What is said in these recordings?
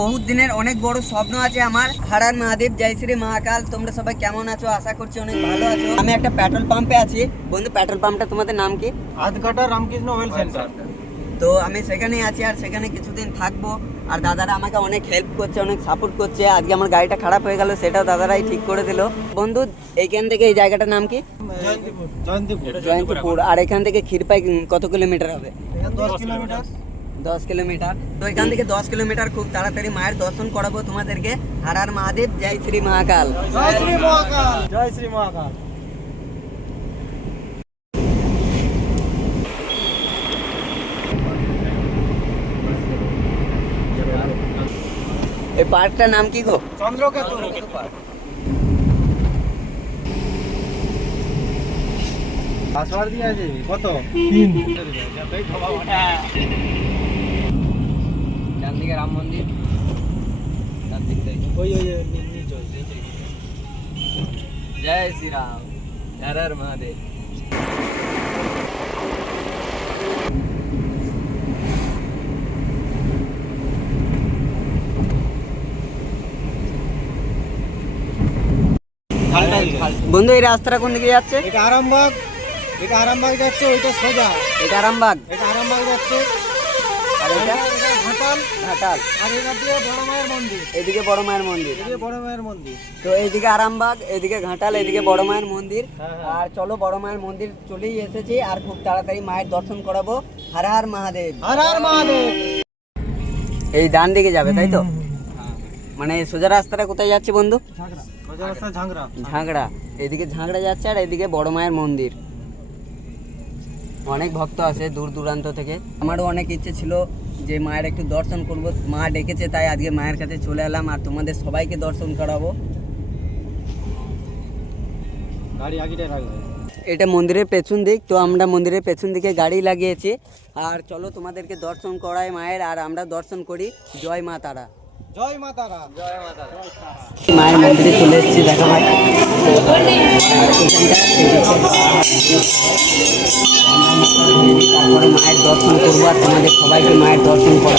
বহুত দিনের অনেক বড় স্বপ্ন আছে আমার, হারার মহাদেব, জয় শ্রী মহাকাল। তোমরা সবাই কেমন আছো? আশা করছি অনেক ভালো আছো। আমি একটা পেট্রোল পাম্পে আছি বন্ধু। পেট্রোল পাম্পটা তোমাদের নাম কি? আধঘাটা রামকৃষ্ণ অয়েল সেন্টার। তো আমি সেখানেই আছি আর সেখানে কিছুদিন থাকবো। আর দাদারা আমাকে অনেক হেল্প করছে, অনেক সাপোর্ট করছে। আজকে আমার গাড়িটা খারাপ হয়ে গেল, সেটাও দাদারাই ঠিক করে দিল। বন্ধু এইখান থেকে এই জায়গাটার নাম কি? জয়ন্তীপুর। আর এখান থেকে ক্ষীরপাই কত কিলোমিটার হবে? 10 কিলোমিটার। 10 কিলোমিটার। তো এখান থেকে 10 কিলোমিটার খুব তাড়াতাড়ি মায়ের দর্শন করাবো তোমাদেরকে। হারার মহাদেব, জয় শ্রী মহাকাল। জয় শ্রী মহাকাল। জয় শ্রী মহাকাল। এই পার্কটার নাম কি গো? চন্দ্রকেতু পার্ক। পাসওয়ার্ড দিয়ে আছে কত? 3। ডান দিকে রাম মন্দির, ডান দিকে ওই নিচে জয় শ্রী রাম, হর হর মহাদেব। বন্ধু এই রাস্তাটা কোন দিকে যাচ্ছে? এটা আরামবাগ। এটা আরামবাগ যাচ্ছে, ওইটা সোজা। এটা আরামবাগ। এটা আরামবাগ যাচ্ছে। আর এটা এটা ঘাটাল। ঘাটাল। আর এটা দিয়ে বড় মায়ের মন্দির। এদিকে বড় মায়ের মন্দির। এদিকে বড় মায়ের মন্দির। তো এইদিকে আরামবাগ, এদিকে ঘাটাল, এদিকে বড় মায়ের মন্দির। হ্যাঁ। আর চলো বড় মায়ের মন্দির চলেই এসেছি আর খুব তাড়াতাড়ি মায়ের দর্শন করাবো। হর হর মহাদেব। হর হর মহাদেব। এই ডান দিকে যাবে তাই তো? মানে সোজা রাস্তাটা কোথায় যাচ্ছে বন্ধু? ঝাগড়া। সোজা রাস্তা ঝাগড়া। ঝাগড়া। এদিকে ঝাগড়া যাচ্ছে আর এদিকে বড় মায়ের মন্দির। অনেক ভক্ত আসে দূর দূরান্ত থেকে। আমারও অনেক ইচ্ছে ছিল যে মায়ের একটু দর্শন করব। মা ডেকেছে তাই আজকে মায়ের কাছে চলে এলাম আর তোমাদের সবাইকে দর্শন করাবো। গাড়ি আগিটাই রাখবে। এটা মন্দিরের পেছন দিক। তো আমরা মন্দিরের পেছন দিকে গাড়ি লাগিয়েছি। আর চলো তোমাদেরকে দর্শন করাই মায়ের, আর আমরা দর্শন করি। জয় মা তারা। জয় মা তারা। জয় মা তারা। মায়ের মন্দিরে চলে এসেছি, দেখা ভাই। তারপরে মায়ের দর্শন করবো আর তোমাদের সবাইকে মায়ের দর্শন করা।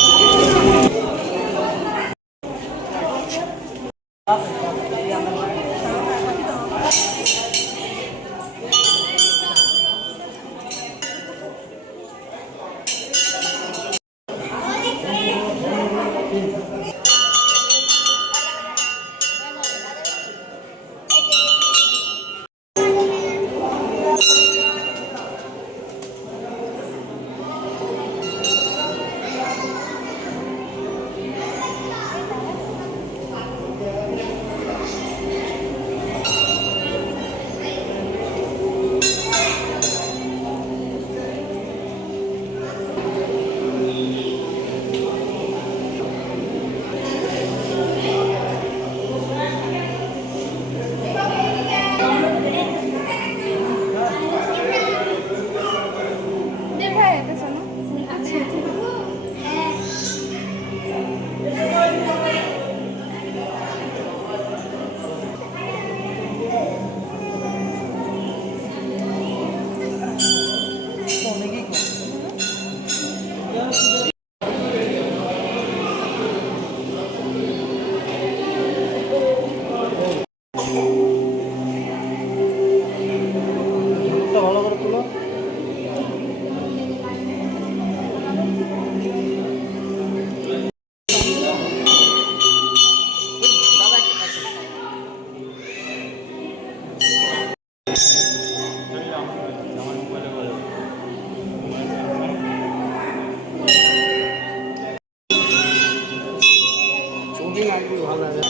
ভালো করে তুলো।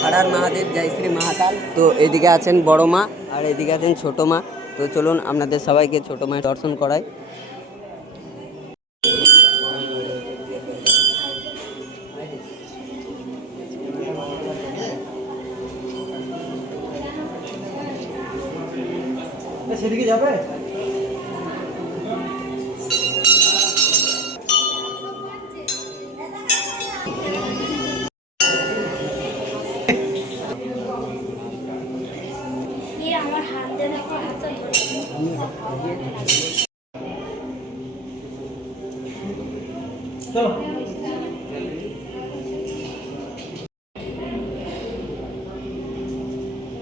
হর হর মহাদেব, জয় শ্রী মহাকাল। তো এদিকে আছেন বড় মা আর এদিকে আছেন ছোট মা। তো চলুন আপনাদের সবাইকে ছোট মায়ের দর্শন করাই। সেদিকে যাবে? আমার হাত দিয়ে দেখো, হাতটা ধরে। চলো।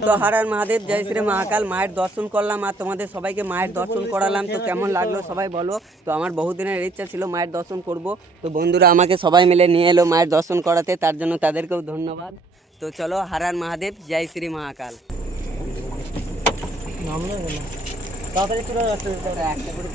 তো হর হর মহাদেব, জয় শ্রী মহাকাল। মায়ের দর্শন করলাম আর তোমাদের সবাইকে মায়ের দর্শন করালাম। তো কেমন লাগলো সবাই বলো। তো আমার বহুদিনের ইচ্ছা ছিল মায়ের দর্শন করব, তো বন্ধুরা আমাকে সবাই মিলে নিয়ে এলো মায়ের দর্শন করাতে, তার জন্য তাদেরকেও ধন্যবাদ। তো চলো, হর হর মহাদেব, জয় শ্রী মহাকাল। নাম না তাড়াতাড়ি চলে যাচ্ছে। একটা করে